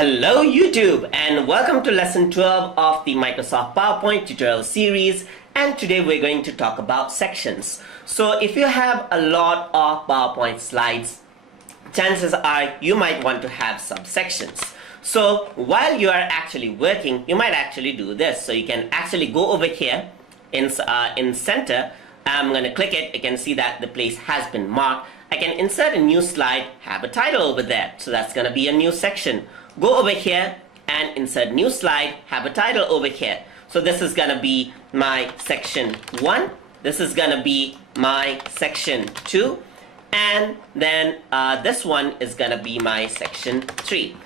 Hello YouTube and welcome to lesson 12 of the Microsoft PowerPoint tutorial series, and today we're going to talk about sections. So if you have a lot of PowerPoint slides, chances are you might want to have subsections. So while you are actually working, you might actually do this. So you can actually go over here in center. I'm going to click it. You can see that the place has been marked. I can insert a new slide, have a title over there. So that's going to be a new section. Go over here and insert new slide, have a title over here. So this is going to be my section 1. This is going to be my section 2. And then this one is going to be my section 3.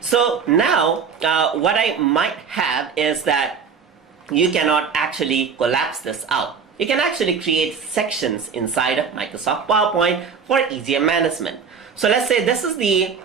So now what I might have is that you cannot actually collapse this out. You can actually create sections inside of Microsoft PowerPoint for easier management. So let's say this is the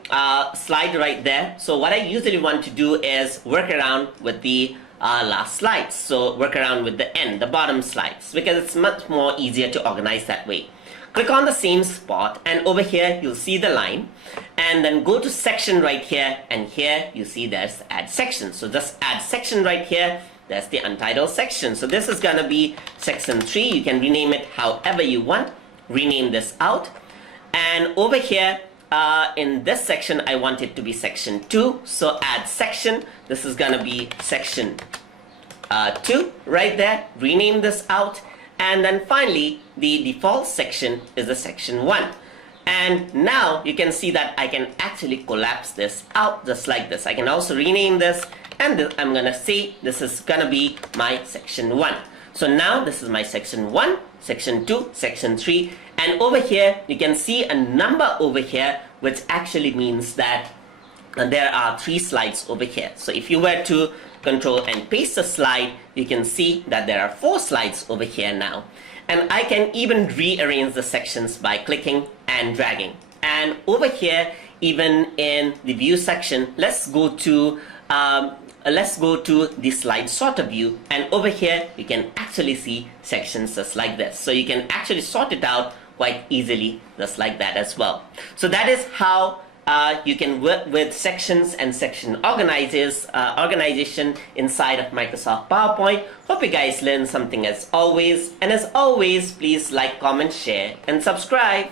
slide right there. So what I usually want to do is work around with the last slides. So work around with the end, the bottom slides, because it's much more easier to organize that way. Click on the same spot, and over here you'll see the line, and then go to section right here, and here you see there's add section. So just add section right here. That's the untitled section. So this is going to be section 3. You can rename it however you want. Rename this out. And over here in this section, I want it to be section 2. So add section. This is going to be section 2 right there. Rename this out. And then finally, the default section is the section 1. And now you can see that I can actually collapse this out just like this. I can also rename this. And I'm going to say this is going to be my section 1. So now this is my section 1, section 2, section 3. And over here, you can see a number over here, which actually means that there are 3 slides over here. So if you were to control and paste a slide, you can see that there are 4 slides over here now. And I can even rearrange the sections by clicking and dragging. And over here, even in the view section, let's go to the slide sorter view, and over here you can actually see sections just like this. So you can actually sort it out quite easily just like that as well. So that is how you can work with sections and section organization inside of Microsoft PowerPoint. Hope you guys learned something as always, and as always, please like, comment, share and subscribe.